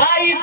22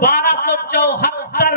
1274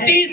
30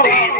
30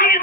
30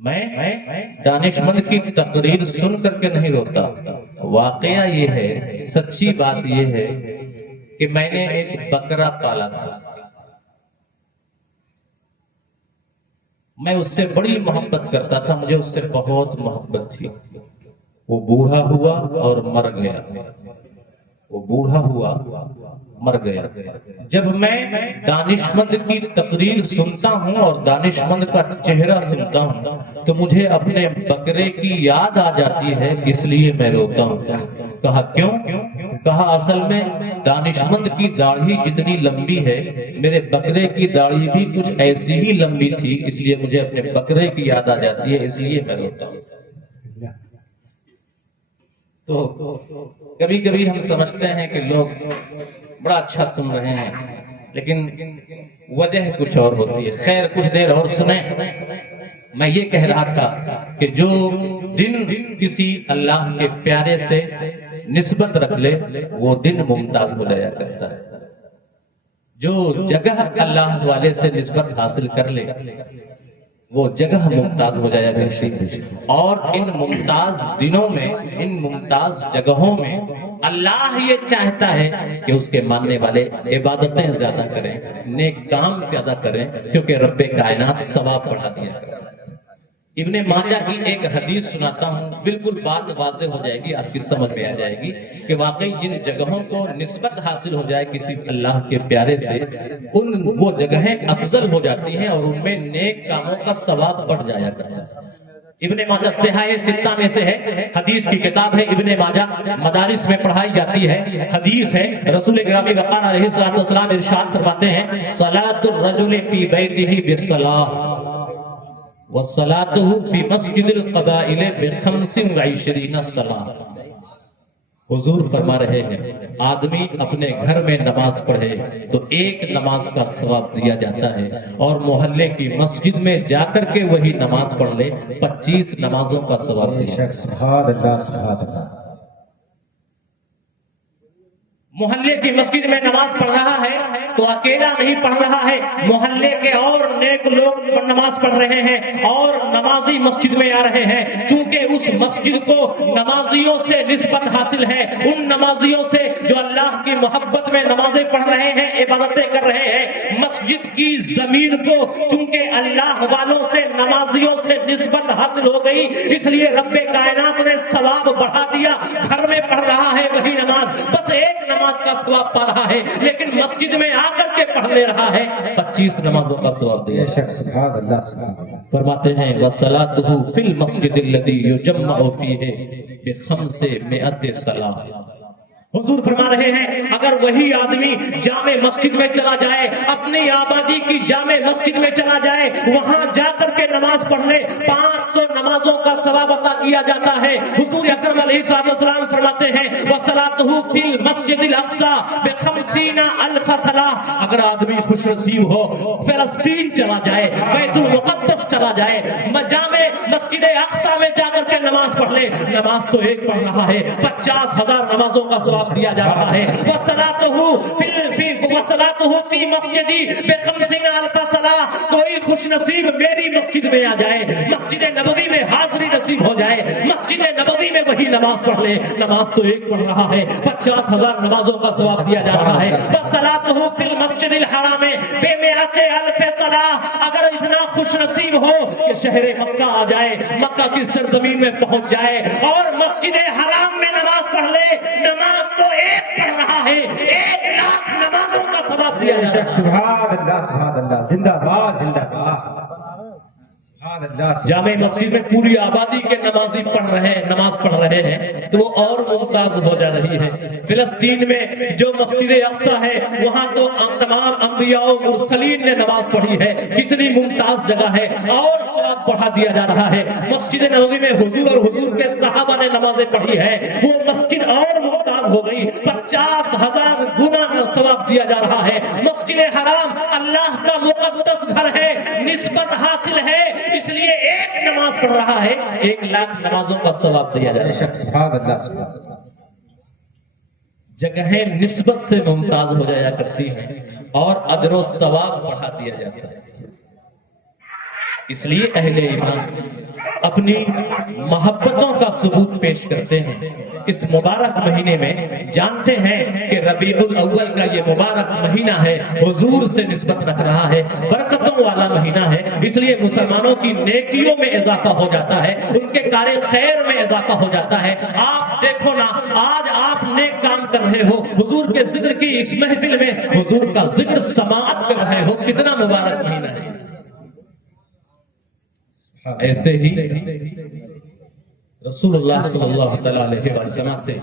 میں دانشمند کی تقریر سن کر کے نہیں روتا. واقعہ یہ ہے، سچی بات یہ ہے کہ میں نے ایک بکرا پالا تھا. میں اس سے بڑی محبت کرتا تھا، مجھے اس سے بہت محبت تھی. وہ بوڑھا ہوا اور مر گیا. وہ بوڑھا ہوا مر گیا. جب میں دانشمند کی تقریر سنتا ہوں اور دانشمند کا چہرہ سنتا ہوں تو مجھے اپنے بکرے کی یاد آ جاتی ہے، اس لیے میں روتا ہوں. کہا کیوں؟ کہا اصل میں دانشمند کی داڑھی جتنی لمبی ہے میرے بکرے کی داڑھی بھی کچھ ایسی ہی لمبی تھی، اس لیے مجھے اپنے بکرے کی یاد آ جاتی ہے، اس لیے میں روتا ہوں. تو کبھی کبھی ہم سمجھتے ہیں کہ لوگ بڑا اچھا سن رہے ہیں، لیکن وجہ کچھ اور ہوتی ہے. خیر کچھ دیر اور سنیں. میں یہ کہہ رہا تھا کہ جو دن کسی اللہ کے پیارے سے نسبت رکھ لے وہ دن ممتاز ہو جایا کرتا ہے. جو جگہ اللہ والے سے نسبت حاصل کر لے وہ جگہ ممتاز ہو جایا کرتی ہے. اور ان ممتاز دنوں میں، ان ممتاز جگہوں میں اللہ یہ چاہتا ہے کہ اس کے ماننے والے عبادتیں زیادہ کریں، نیک کام زیادہ کریں، کیونکہ رب کائنات ثواب بڑھا دیا کرتا ہے. ابن ماجہ کی ایک حدیث سناتا ہوں، بالکل بات واضح ہو جائے گی، آپ کی سمجھ میں آ جائے گی کہ واقعی جن جگہوں کو نسبت حاصل ہو جائے کسی اللہ کے پیارے سے، ان وہ جگہیں افضل ہو جاتی ہیں اور ان میں نیک کاموں کا ثواب بڑھ جایا کرتا ہے. ابن ماجہ صحاح ستہ میں سے ہے، حدیث کی کتاب ہے. ابن ماجہ مدارس میں پڑھائی جاتی ہے، حدیث ہے. رسول گرامی وقار علیہ الصلوۃ والسلام ارشاد فرماتے ہیں صلاۃ الرجل فی بیتہ بالصلاۃ وصلاته فی مسجد القبائل ب25 صلاۃ. حضور فرما رہے ہیں آدمی اپنے گھر میں نماز پڑھے تو ایک نماز کا ثواب دیا جاتا ہے، اور محلے کی مسجد میں جا کر کے وہی نماز پڑھ لے 25 نمازوں کا ثواب دیا جاتا ہے. سبحان اللہ سبحان اللہ. محلے کی مسجد میں نماز پڑھ رہا ہے تو اکیلا نہیں پڑھ رہا ہے، محلے کے اور نیک لوگ نماز پڑھ رہے ہیں اور نمازی مسجد میں آ رہے ہیں. چونکہ اس مسجد کو نمازیوں سے نسبت حاصل ہے، ان نمازیوں سے جو اللہ کی محبت میں نمازیں پڑھ رہے ہیں، عبادتیں کر رہے ہیں. مسجد کی زمین کو چونکہ اللہ والوں سے، نمازیوں سے نسبت حاصل ہو گئی، اس لیے رب کائنات نے ثواب بڑھا دیا. گھر میں پڑھ رہا ہے وہی نماز، بس ایک نماز کا ثواب پا رہا ہے، لیکن مسجد میں آ کر کے پڑھ لے رہا ہے 25 نمازوں کا ثواب دیا. سبحان اللہ سبحان اللہ. فرماتے ہیں وَصَلَاتُهُ فِي الْمَسْجِدِ الَّذِي يُجَمَّعُ فِيهِ ب500 صلاة. حضور فرما رہے ہیں اگر وہی آدمی جامع مسجد میں چلا جائے، اپنی آبادی کی جامع مسجد میں چلا جائے، وہاں جا کر کے نماز پڑھ لے 500 نمازوں کا ثواب عطا کیا جاتا ہے. حضور اکرم علیہ السلام فرماتے ہیں وَصَلَاتُهُ فِي الْمَسْجِدِ الْأَقْصَى ب50,000 صلاة. اگر آدمی خوش نصیب ہو فلسطین چلا جائے، بیت المقدس چلا جائے، جامع مسجد اقصی میں جا کر کے نماز پڑھ لے، نماز تو ایک پڑھ رہا ہے، 50,000 نمازوں کا ثواب دیا جا رہا ہے. وَصَلَاتُهُ فِي مَسْجِدِي ب50,000 صلاة. کوئی خوش نصیب میری مسجد میں آ جائے، مسجد نبوی میں حاضری نصیب ہو جائے، مسجد نبوی میں وہی نماز پڑھ لے، نماز تو ایک پڑھ رہا ہے، 50,000 نمازوں کا ثواب دیا جا رہا ہے. وَصَلَاتُهُ فِي الْمَسْجِدِ الْحَرَامِ ب100,000 صلاة. اگر اتنا خوش نصیب ہو کہ شہر مکہ آ جائے، مکہ کی سرزمین میں پہنچ جائے اور مسجد حرام میں نماز پڑھ لے، نماز تو ایک پڑھ رہا ہے، 1,00,000 نمازوں کا ثواب دیا جائے. سبحان اللہ سبحان اللہ. زندہ باد زندہ باد. سبحان اللہ. جامع مسجد میں پوری آبادی کے نمازی پڑھ رہے ہیں، نماز پڑھ رہے ہیں تو وہ اور ممتاز ہو جا رہی ہے. فلسطین میں جو مسجد اقصی ہے وہاں تو تمام انبیاء و مرسلین نے نماز پڑھی ہے، کتنی ممتاز جگہ ہے، اور ثواب بڑھا دیا جا رہا ہے. مسجد نبوی میں حضور اور حضور کے صحابہ نے نمازیں پڑھی ہے، وہ مسجد اور ممتاز ہو گئی، 50,000 گنا ثواب دیا جا رہا ہے. مسجد حرام اللہ کا مقدس گھر ہے، نسبت حاصل ہے، اس لیے ایک نماز پڑھ رہا ہے، 1,00,000 نمازوں کا ثواب دیا جا رہا ہے. سبحان اللہ سبحان اللہ. جگہیں نسبت سے ممتاز ہو جایا کرتی ہیں اور اجر و ثواب بڑھا دیا جاتا ہے. اس لیے اہل ایمان اپنی محبتوں کا ثبوت پیش کرتے ہیں اس مبارک مہینے میں. جانتے ہیں کہ ربیع الاول کا یہ مبارک مہینہ ہے حضور سے نسبت رکھ رہا ہے, برکتوں والا مہینہ ہے, اس لیے مسلمانوں کی نیکیوں میں اضافہ ہو جاتا ہے, ان کے کار خیر میں اضافہ ہو جاتا ہے. آپ دیکھو نا, آج آپ نیک کام کر رہے ہو, حضور کے ذکر کی اس محفل میں حضور کا ذکر سماعت کر رہے ہو, کتنا مبارک مہینہ ہے. ایسے ہی رسول اللہ صلی اللہ تعالیٰ علیہ وسلم سے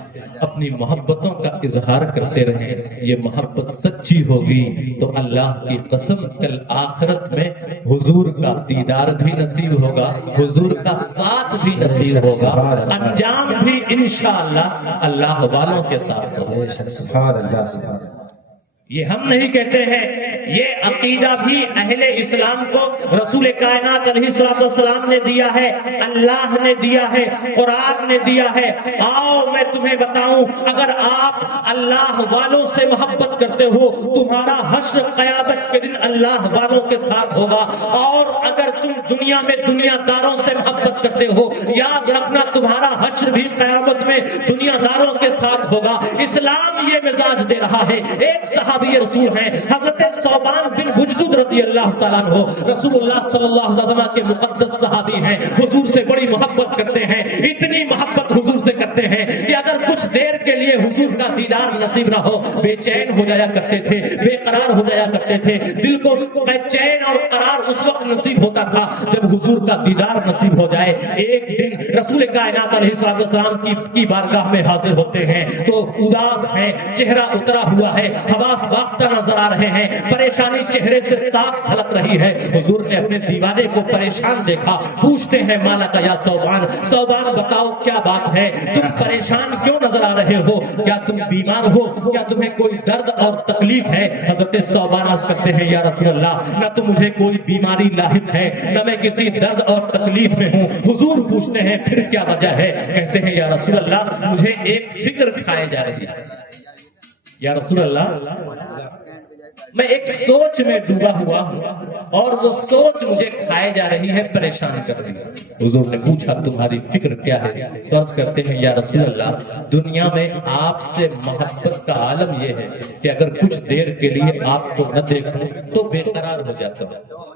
اپنی محبتوں کا اظہار کرتے رہیں. یہ محبت سچی ہوگی تو اللہ کی قسم کل آخرت میں حضور کا دیدار بھی نصیب ہوگا, حضور کا ساتھ بھی نصیب ہوگا, انجام بھی انشاءاللہ اللہ والوں کے ساتھ ہوگا. سبحان اللہ سبحان اللہ. یہ ہم نہیں کہتے ہیں, یہ عقیدہ بھی اہل اسلام کو رسول کائنات علیہ السلام نے دیا ہے, اللہ نے دیا ہے, قرآن نے دیا ہے. آؤ میں تمہیں بتاؤں, اگر آپ اللہ والوں سے محبت کرتے ہو تمہارا حشر قیامت کے دن اللہ والوں کے ساتھ ہوگا, اور اگر تم دنیا میں دنیا داروں سے محبت کرتے ہو یاد رکھنا تمہارا حشر بھی قیامت میں دنیا داروں کے ساتھ ہوگا. اسلام یہ مزاج دے رہا ہے. ایک صحابی رسول ہیں حضرت ثوبان بن بجدود رضی اللہ تعالیٰ عنہ, رسول اللہ صلی اللہ علیہ وسلم کے مقدس صحابی ہیں, حضور سے بڑی محبت کرتے ہیں, اتنی محبت حضور سے کرتے ہیں کہ اگر کچھ دیر کے لیے حضور کا دیدار نصیب نہ ہو بے چین ہو جایا کرتے تھے, بے قرار ہو جایا کرتے تھے. دل کو چین اور قرار اس وقت نصیب ہوتا تھا جب حضور کا دیدار نصیب ہو جائے. ایک دن رسول کائنات علیہ السلام کی بارگاہ میں حاضر ہوتے ہیں تو اداس ہیں, چہرہ اترا ہوا ہے, حواس باختہ نظر آ رہے ہیں, پریشانی چہرے سے صاف جھلک رہی ہے. حضور نے اپنے دیوانے کو پریشان دیکھا, پوچھتے ہیں مالا کا یا ثوبان, ثوبان بتاؤ کیا بات ہے, تم پریشان کیوں نظر آ رہے ہو, کیا تم بیمار ہو, کیا تمہیں کوئی درد اور تکلیف ہے. حضرت ثوبان عرض کرتے ہیں یا رسول اللہ نہ تو مجھے کوئی بیماری لاحق ہے نہ میں کسی درد اور تکلیف میں ہوں. حضور پوچھتے ہیں پھر کیا وجہ ہے, کہتے ہیں یا رسول اللہ مجھے ایک فکر کھائے جا رہی ہے. یا رسول اللہ میں ایک سوچ میں ڈوبا ہوا ہوں اور وہ سوچ مجھے کھائے جا رہی ہے, پریشان کر رہی ہے. حضور نے پوچھا تمہاری فکر کیا ہے, تو عرض کرتے ہیں یا رسول اللہ دنیا میں آپ سے محبت کا عالم یہ ہے کہ اگر کچھ دیر کے لیے آپ کو نہ دیکھوں تو بے قرار ہو جاتا ہوں,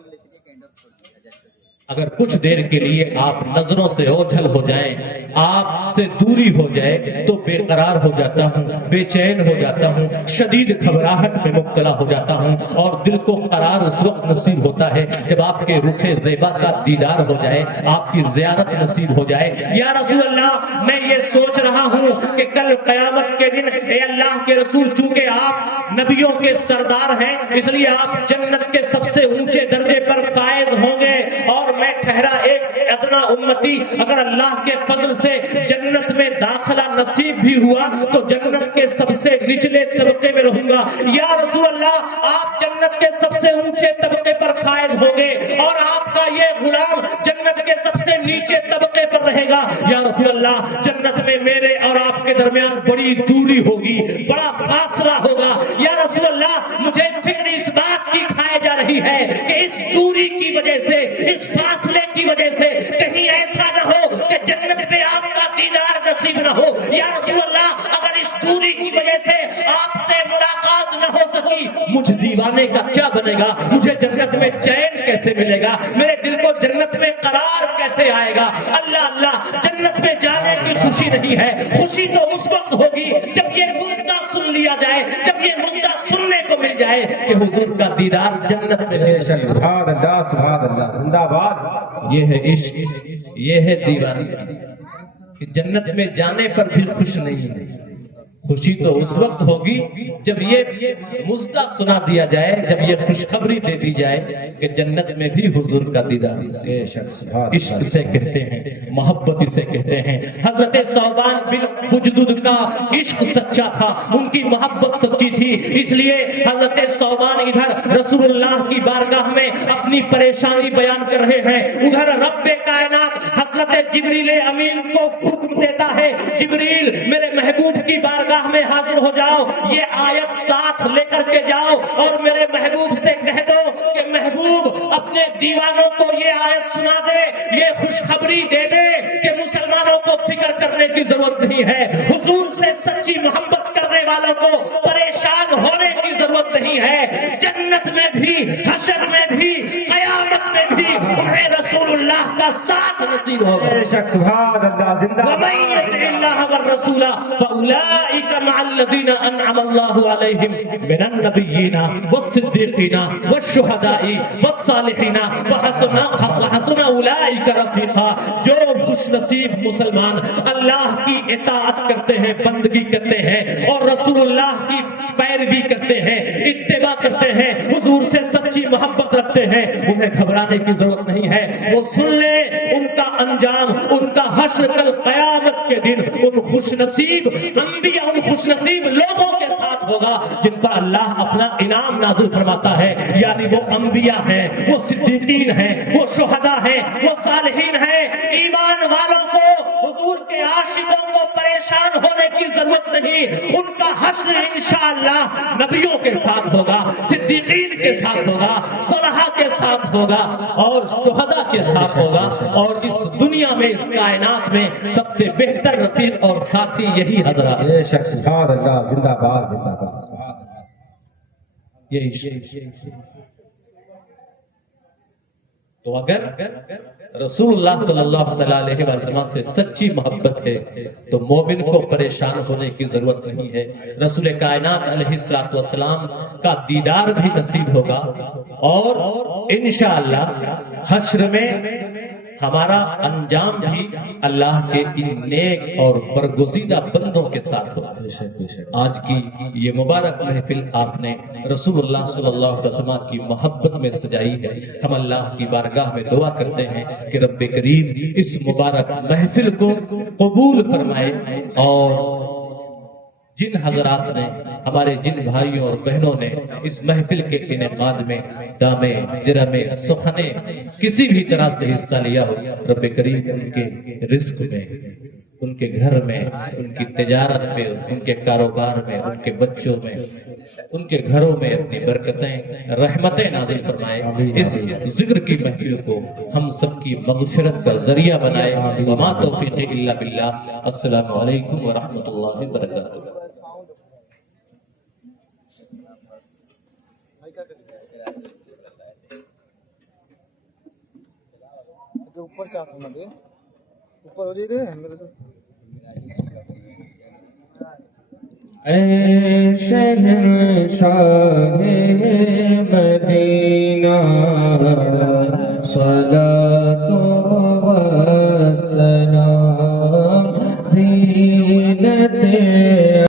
اگر کچھ دیر کے لیے آپ نظروں سے اوجھل ہو جائیں, آپ سے دوری ہو جائے تو بے قرار ہو جاتا ہوں, بے چین ہو جاتا ہوں, شدید گھبراہٹ میں مبتلا ہو جاتا ہوں, اور دل کو قرار اس وقت نصیب ہوتا ہے جب آپ کے رخ زیبا کا دیدار ہو جائے, آپ کی زیارت نصیب ہو جائے. یا رسول اللہ میں یہ سوچ رہا ہوں کہ کل قیامت کے دن اے اللہ کے رسول چونکہ آپ نبیوں کے سردار ہیں اس لیے آپ جنت کے سب سے اونچے درجے پر فائز ہوں گے, اور میں ٹھہرا ایک ادنا امتی, اگر اللہ کے فضل سے جنت میں داخلہ نصیب بھی ہوا تو جنت کے سب سے نچلے طبقے میں رہوں گا. یا رسول اللہ آپ جنت کے سب سے اونچے طبقے پر فائز ہوں گے اور آپ کا یہ غلام جنت کے سب سے نیچے طبقے پر رہے گا. یا رسول اللہ جنت میں میرے اور آپ کے درمیان بڑی دوری ہوگی, بڑا فاصلہ ہوگا. یا رسول اللہ مجھے فکر اس بات کی کھائے جا رہی ہے کہ اس دوری کی وجہ سے, اس فاصلے کی وجہ سے کہیں ایسا نہ ہو کہ جنت میں آپ کا دیدار نصیب نہ ہو. یا رسول اللہ اگر اس دوری کی وجہ سے آپ سے ملاقات نہ ہو سکی مجھ دیوانے کا کیا بنے گا, مجھے جنت میں چین کیسے ملے گا, میرے دل کو جنت میں قرار کیسے آئے گا. اللہ اللہ جنت میں جانے کی خوشی نہیں ہے, خوشی تو اس وقت ہوگی جب یہ مدعا سن لیا جائے, جب یہ مدعا سننے کو مل جائے کہ حضور کا دیدار جنت میں ہے. سبحان اللہ سبحان اللہ, زندہ باد. یہ ہے عشق, یہ ہے دیوانگی کہ جنت میں جانے پر بھی خوش نہیں ہے. خوشی تو اس وقت ہوگی جب یہ مزدہ سنا دیا جائے, جب یہ خوشخبری دے دی جائے کہ جنت میں بھی حضور کا دیدار. عشق اسے کہتے ہیں, محبت اسے کہتے ہیں. حضرت ثوبان بن بجدود کا عشق سچا تھا, ان کی محبت سچی تھی, اس لیے حضرت ثوبان ادھر رسول اللہ کی بارگاہ میں اپنی پریشانی بیان کر رہے ہیں, ادھر رب کائنات حضرت جبریل امین کو حکم دیتا ہے جبریل میرے محبوب کی بارگاہ بارگاہ میں حاضر ہو جاؤ، یہ آیت ساتھ لے کر کے جاؤ اور میرے محبوب سے کہہ دو کہ محبوب اپنے دیوانوں کو یہ آیت سنا دے، یہ خوشخبری دے دے کہ مسلمانوں کو فکر کرنے کی ضرورت نہیں ہے، حضور سے سچی محبت کرنے والوں کو پریشان ہونے کی ضرورت نہیں ہے، جنت میں بھی، حشر میں بھی، قیامت میں بھی انہیں رسول اللہ کا ساتھ نصیب ہوگا۔ بے شک، سبحان اللہ، زندہ وَمَن يُطِعِ اللَّهَ وَالرَّسُولَ فَأُولَٰئِكَ مَعَ الَّذِينَ أَنْعَمَ اللَّهُ عَلَيْهِم مِّنَ النَّبِيِّينَ وَالصِّدِّيقِينَ وَالشُّهَدَاءِ وَالصَّالِحِينَ وَحَسُنَ أُولَٰئِكَ رَفِيقًا۔ جو خوش نصیب مسلمان اللہ کی اطاعت کرتے ہیں، بندگی کرتے ہیں اور رسول اللہ کی پیروی کرتے ہیں، اتباع کرتے ہیں، حضور سے سچی محبت رکھتے ہیں، انہیں گھبرانے کی ضرورت نہیں ہے۔ وہ سن لے ان کا انجام، ان کا حشر کل قیامت کے دن ان خوش نصیب انبیاء، ان خوش نصیب لوگوں کے ساتھ ہوگا جن پر اللہ اپنا انعام نازل فرماتا ہے، یعنی وہ انبیاء ہیں، وہ صدیقین ہیں، وہ شہداء ہیں، وہ صالحین ہیں۔ ایمان والوں کو، حضور کے عاشقوں کو پریشان ہونے کی ضرورت نہیں، ان کا حشر انشاءاللہ نبیوں کے ساتھ ہوگا، صدیقین کے ساتھ ہوگا، صلحاء کے ساتھ ہوگا اور شہداء کے ساتھ ہوگا، اور اس دنیا میں، اس کائنات میں سب سے بہتر رفیق اور ساتھی یہی حضرات۔ بے شک، سبحان اللہ، زندہ باد، زندہ باد، سبحان اللہ۔ یہی تو اگر رسول اللہ صلی اللہ علیہ وسلم سے سچی محبت ہے تو مومن کو پریشان ہونے کی ضرورت نہیں ہے۔ رسول کائنات علیہ السلام کا دیدار بھی نصیب ہوگا اور انشاءاللہ حشر میں ہمارا انجام بھی اللہ کے ان نیک اور برگزیدہ بندوں کے ساتھ ہوگا۔ آج کی یہ مبارک محفل آپ نے رسول اللہ صلی اللہ علیہ وسلم کی محبت میں سجائی ہے۔ ہم اللہ کی بارگاہ میں دعا کرتے ہیں کہ رب کریم اس مبارک محفل کو قبول فرمائے، اور جن حضرات نے، ہمارے جن بھائیوں اور بہنوں نے اس محفل کے انعقاد میں دامے، درہمے، سخنے کسی بھی طرح سے حصہ لیا ہو، رب کریم ان کے رزق میں، ان کے گھر میں، ان کی تجارت میں، ان کے کاروبار میں، ان کے بچوں میں، ان کے گھروں میں اپنی برکتیں، رحمتیں نازل فرمائے۔ اس ذکر کی محفل کو ہم سب کی مغفرت کا ذریعہ بنائے۔ وما توفیقی الا باللہ۔ السلام علیکم ورحمۃ اللہ وبرکاتہ۔ اوپر چاہتا ہوں میں اوپر ہو جائے میرے تو اے شہنشاہ مدینہ صلاۃ و سلام زینت